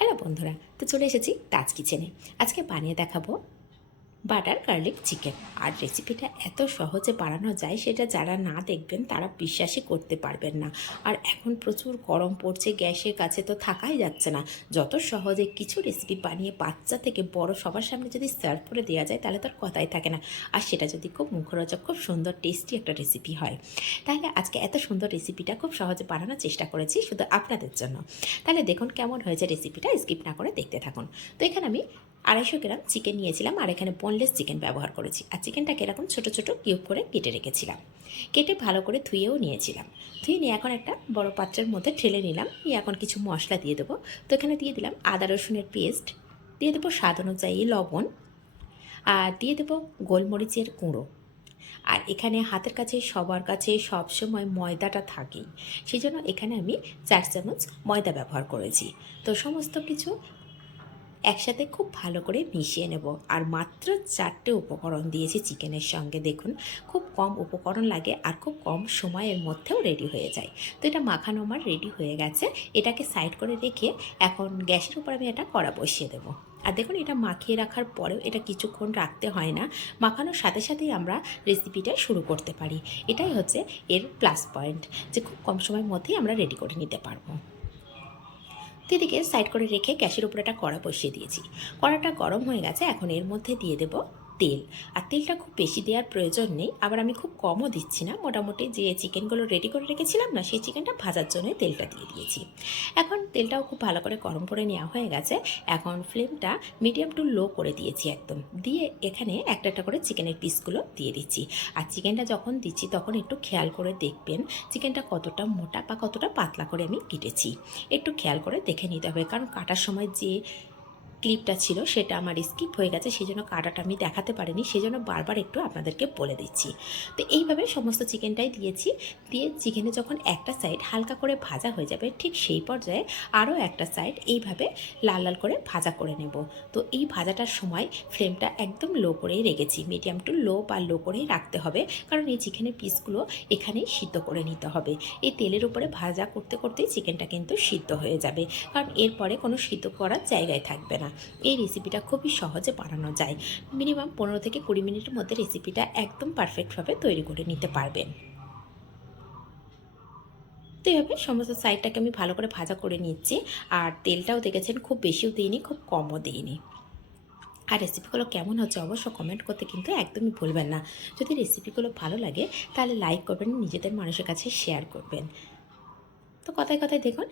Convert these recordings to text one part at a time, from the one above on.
Hello বন্ধুরা তো চলে এসেছি তাজ কিচেনে আজকে বানিয়ে দেখাবো বাটার গার্লিক চিকেন। আর রেসিপিটা এত সহজে বানানো যায়, সেটা যারা না দেখবেন, তারা বিশ্বাসই করতে পারবেন না। আর এখন প্রচুর গরম পড়ছে, গ্যাসের কাছে তো থাকাই যাচ্ছে না। যত সহজে কিছু রেসিপি বানিয়ে বাচ্চা থেকে বড় সবার সামনে যদি সার্ভ করে দেওয়া যায়, তাহলে তার কথাই থাকে না। আর সেটা যদি খুব মুখরোচক, খুব সুন্দর টেস্টি একটা রেসিপি হয়। তাহলে আজকে এত সুন্দর রেসিপিটা খুব সহজে বানানোর চেষ্টা করেছি, শুধু আপনাদের জন্য। তাহলে দেখুন কেমন হয়েছে রেসিপিটা স্কিপ না করে দেখতে থাকুন। তো এখানে আমি আড়াইশো গ্রাম চিকেন নিয়েছিলাম আর এখানে বোনলেস চিকেন ব্যবহার করেছি। আর চিকেনটাকে এরকম ছোটো ছোটো কিউব করে কেটে রেখেছিলাম। কেটে ভালো করে ধুয়েও নিয়েছিলাম। ধুয়ে নিয়ে এখন একটা বড় পাত্রের মধ্যে ঠেলে নিলাম। নিয়ে এখন কিছু মশলা দিয়ে দেবো। তো এখানে দিয়ে দিলাম আদা রসুনের পেস্ট। দিয়ে দেবো স্বাদ অনুযায়ী লবণ। আর দিয়ে দেবো গোলমরিচের গুঁড়ো। আর এখানে হাতের কাছে, সবার কাছে, সবসময় ময়দাটা থাকেই। সেই জন্য এখানে আমি চার চামচ ময়দা ব্যবহার করেছি। তো সমস্ত কিছু একসাথে খুব ভালো করে মিশিয়ে নেব। আর মাত্র চারটে উপকরণ দিয়েছি চিকেনের সঙ্গে, দেখুন। খুব কম উপকরণ লাগে আর খুব কম সময়ের মধ্যেও রেডি হয়ে যায়। তো এটা মাখানো আমার রেডি হয়ে গেছে। এটাকে সাইড করে রেখে এখন গ্যাসের উপর আমি এটা কড়া বসিয়ে দেবো। আর দেখুন, এটা মাখিয়ে রাখার পরেও এটা কিছুক্ষণ রাখতে হয় না। মাখানোর সাথে সাথেই আমরা রেসিপিটা শুরু করতে পারি। এটাই হচ্ছে এর প্লাস পয়েন্ট যে খুব কম সময়ের মধ্যেই আমরা রেডি করে নিতে পারব। তো দিকে সাইড করে রেখে গ্যাসের উপরে একটা কড়া বসিয়ে দিয়েছি। কড়াটা গরম হয়ে গেছে, এখন এর মধ্যে দিয়ে দেব তেল। আর তেলটা খুব বেশি দেওয়ার প্রয়োজন নেই। আবার আমি খুব কমও দিচ্ছি না। মোটামুটি যে চিকেনগুলো রেডি করে রেখেছিলাম না, সেই চিকেনটা ভাজার জন্য তেলটা দিয়ে দিয়েছি। এখন তেলটাও খুব ভালো করে গরম করে নেওয়া হয়ে গেছে। এখন ফ্লেমটা মিডিয়াম টু লো করে দিয়েছি একদম। দিয়ে এখানে একটা একটা করে চিকেনের পিসগুলো দিয়ে দিচ্ছি। আর চিকেনটা যখন দিচ্ছি, তখন একটু খেয়াল করে দেখবেন চিকেনটা কতটা মোটা বা কতটা পাতলা করে আমি কেটেছি। একটু খেয়াল করে দেখে নিতে হবে। কারণ কাটার সময় যে ক্লিপটা ছিল সেটা আমার স্কিপ হয়ে গেছে সেই জন্য কাটাটা আমি দেখাতে পারিনি সেই জন্য বারবার একটু আপনাদেরকে বলে দিচ্ছি। তো এইভাবে সমস্ত চিকেনটাই দিয়েছি, দিয়ে চিকেনে যখন একটা সাইড হালকা করে ভাজা হয়ে যাবে, ঠিক সেই পর্যায়ে আরও একটা সাইড এইভাবে লাল লাল করে ভাজা করে নেব। তো এই ভাজাটার সময় ফ্লেমটা একদম লো করেই রেখেছি মিডিয়াম টু লো বা লো করেই রাখতে হবে, কারণ এই চিকেনের পিসগুলো এখানেই সিদ্ধ করে নিতে হবে। এই তেলের উপরে ভাজা করতে করতেই চিকেনটা কিন্তু সিদ্ধ হয়ে যাবে, কারণ এরপরে কোনো সিদ্ধ করার জায়গায় থাকবে না। এই রেসিপিটা খুবই সহজে বানানো যায়। মিনিমাম পনেরো থেকে কুড়ি মিনিটের মধ্যে রেসিপিটা একদম পারফেক্টভাবে তৈরি করে নিতে পারবেন। তো এইভাবে সমস্ত সাইডটাকে আমি ভালো করে ভাজা করে নিচ্ছি। আর তেলটাও দেখেছেন খুব বেশিও দিইনি, খুব কমও দিইনি। আর রেসিপিগুলো কেমন হচ্ছে অবশ্য কমেন্ট করতে কিন্তু একদমই ভুলবেন না। যদি রেসিপিগুলো ভালো লাগে, তাহলে লাইক করবেন, নিজেদের মানুষের কাছে শেয়ার করবেন। তো কথায় কথায় দেখুন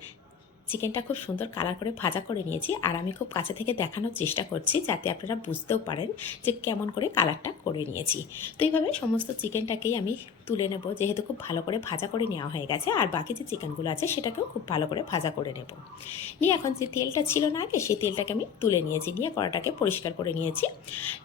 চিকেনটা খুব সুন্দর কালার করে ভাজা করে নিয়েছি আর আমি খুব কাছে থেকে দেখানোর চেষ্টা করছি যাতে আপনারা বুঝতেও পারেন যে কেমন করে কালারটা করে নিয়েছি। তো এইভাবে সমস্ত চিকেনটাকেই আমি তুলে নেব, যেহেতু খুব ভালো করে ভাজা করে নেওয়া হয়ে গেছে আর বাকি যে চিকেনগুলো আছে সেটাকেও খুব ভালো করে ভাজা করে নেব। নিয়ে এখন যে তেলটা ছিল না আগে সেই তেলটাকে আমি তুলে নিয়েছি, নিয়ে কড়াটাকে পরিষ্কার করে নিয়েছি।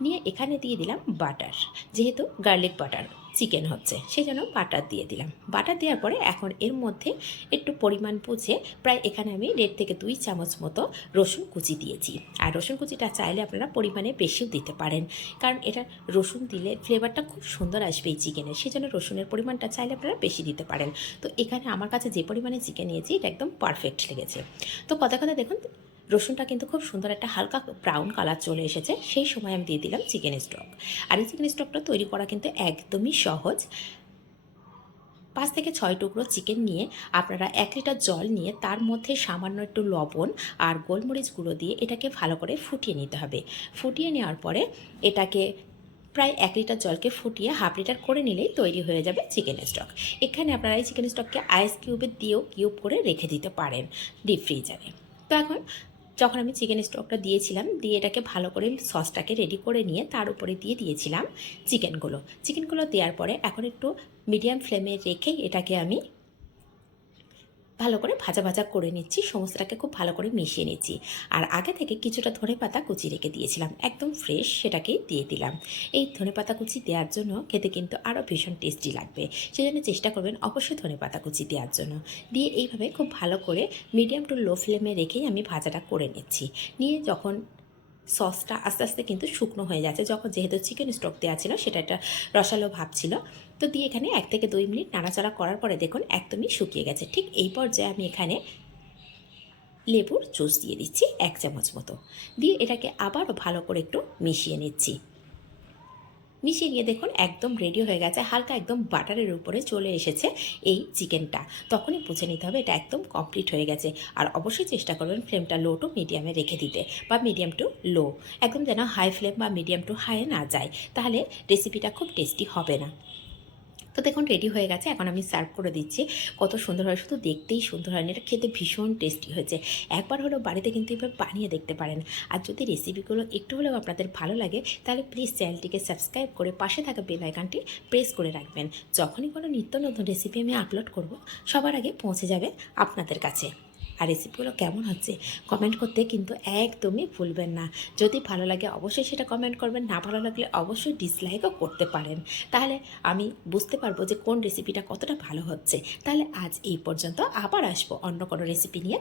নিয়ে এখানে দিয়ে দিলাম বাটার যেহেতু গার্লিক বাটার চিকেন হচ্ছে। সেই জন্য বাটার দিয়ে দিলাম। বাটার দেওয়ার পরে এখন এর মধ্যে একটু পরিমাণ বুঝে প্রায় এখানে আমি দেড় থেকে দুই চামচ মতো রসুন কুচি দিয়েছি। আর রসুন কুচিটা চাইলে আপনারা পরিমাণে বেশিও দিতে পারেন। কারণ এটা রসুন দিলে ফ্লেভারটা খুব সুন্দর আসবে এই চিকেনের সেই জন্য রসুনের পরিমাণটা চাইলে আপনারা বেশি দিতে পারেন। তো এখানে আমার কাছে যে পরিমাণে চিকেন নিয়েছি, এটা একদম পারফেক্ট লেগেছে। তো কথা কথা দেখুন রসুনটা কিন্তু খুব সুন্দর একটা হালকা ব্রাউন কালার চলে এসেছে। সেই সময় আমি দিয়ে দিলাম চিকেন স্টক আর এই চিকেন স্টকটা তৈরি করা কিন্তু একদমই সহজ। পাঁচ থেকে ছয় টুকরো চিকেন নিয়ে আপনারা এক লিটার জল নিয়ে তার মধ্যে সামান্য একটু লবণ আর গোলমরিচ গুঁড়ো দিয়ে এটাকে ভালো করে ফুটিয়ে নিতে হবে। ফুটিয়ে নেওয়ার পরে এটাকে প্রায় এক লিটার জলকে ফুটিয়ে হাফ লিটার করে নিলেই তৈরি হয়ে যাবে চিকেন স্টক এখানে আপনারা এই চিকেন স্টককে আইস কিউবে দিয়েও কিউব করে রেখে দিতে পারেন ডিপ ফ্রিজারে তো এখন যখন আমি চিকেন স্টকটা দিয়েছিলাম, দিয়ে এটাকে ভালো করে সসটাকে রেডি করে নিয়ে তার উপরে দিয়ে দিয়েছিলাম চিকেনগুলো চিকেনগুলো দেওয়ার পরে এখন একটু মিডিয়াম ফ্লেমে রেখে এটাকে আমি ভালো করে ভাজা ভাজা করে নিচ্ছি, সমস্তটাকে খুব ভালো করে মিশিয়ে নিচ্ছি। আর আগে থেকে কিছুটা ধনে পাতা কুচি রেখে দিয়েছিলাম, একদম ফ্রেশ সেটাকেই দিয়ে দিলাম। এই ধনে পাতা কুচি দেওয়ার জন্য খেতে কিন্তু আরও ভীষণ টেস্টি লাগবে। সেজন্য চেষ্টা করবেন অবশ্যই ধনে পাতা কুচি দেওয়ার জন্য। দিয়ে এইভাবে খুব ভালো করে মিডিয়াম টু লো ফ্লেমে রেখেই আমি ভাজাটা করে নিচ্ছি। নিয়ে যখন সসটা আস্তে আস্তে কিন্তু শুকনো হয়ে যাচ্ছে, যখন যেহেতু চিকেন স্টক দেওয়া ছিল, সেটা একটা রসালো ভাব ছিল তো দিয়ে এখানে এক থেকে দুই মিনিট নাড়াচাড়া করার পরে দেখুন একদমই শুকিয়ে গেছে। ঠিক এই পর্যায়ে আমি এখানে লেবুর জুস দিয়ে দিচ্ছি এক চামচ মতো। দিয়ে এটাকে আবারও ভালো করে একটু মিশিয়ে নিচ্ছি। মিশিয়ে নিয়ে দেখুন একদম রেডি হয়ে গেছে, হালকা একদম বাটারের উপরে চলে এসেছে এই চিকেনটা। তখনই বুঝে নিতে হবে এটা একদম কমপ্লিট হয়ে গেছে। আর অবশ্যই চেষ্টা করবেন ফ্লেমটা লো টু মিডিয়ামে রেখে দিতে বা মিডিয়াম টু লো একদম যেন হাই ফ্লেম বা মিডিয়াম টু হাইয়ে না যায়, তাহলে রেসিপিটা খুব টেস্টি হবে না। তো দেখুন রেডি হয়ে গেছে। এখন আমি সার্ভ করে দিচ্ছি। কত সুন্দর হয়, শুধু দেখতেই সুন্দর হয়। এটা খেতে ভীষণ টেস্টি হয়েছে। একবার হলেও বাড়িতে কিন্তু এভাবে বানিয়ে দেখতে পারেন। আর যদি রেসিপিগুলো একটু হলেও আপনাদের ভালো লাগে, তাহলে প্লিজ চ্যানেলটিকে সাবস্ক্রাইব করে পাশে থাকা বেল আইকনটি প্রেস করে রাখবেন। যখনই কোনো নিত্য নতুন রেসিপি আমি আপলোড করব, সবার আগে পৌঁছে যাবে আপনাদের কাছে। আর রেসিপিগুলো কেমন হচ্ছে কমেন্ট করতে কিন্তু একদমই ভুলবেন না। যদি ভালো লাগে অবশ্যই সেটা কমেন্ট করবেন, না ভালো লাগলে অবশ্যই ডিসলাইকও করতে পারেন। তাহলে আমি বুঝতে পারব যে কোন রেসিপিটা কতটা ভালো হচ্ছে। তাহলে আজ এই পর্যন্ত আবার আসব অন্য কোনো রেসিপি নিয়ে।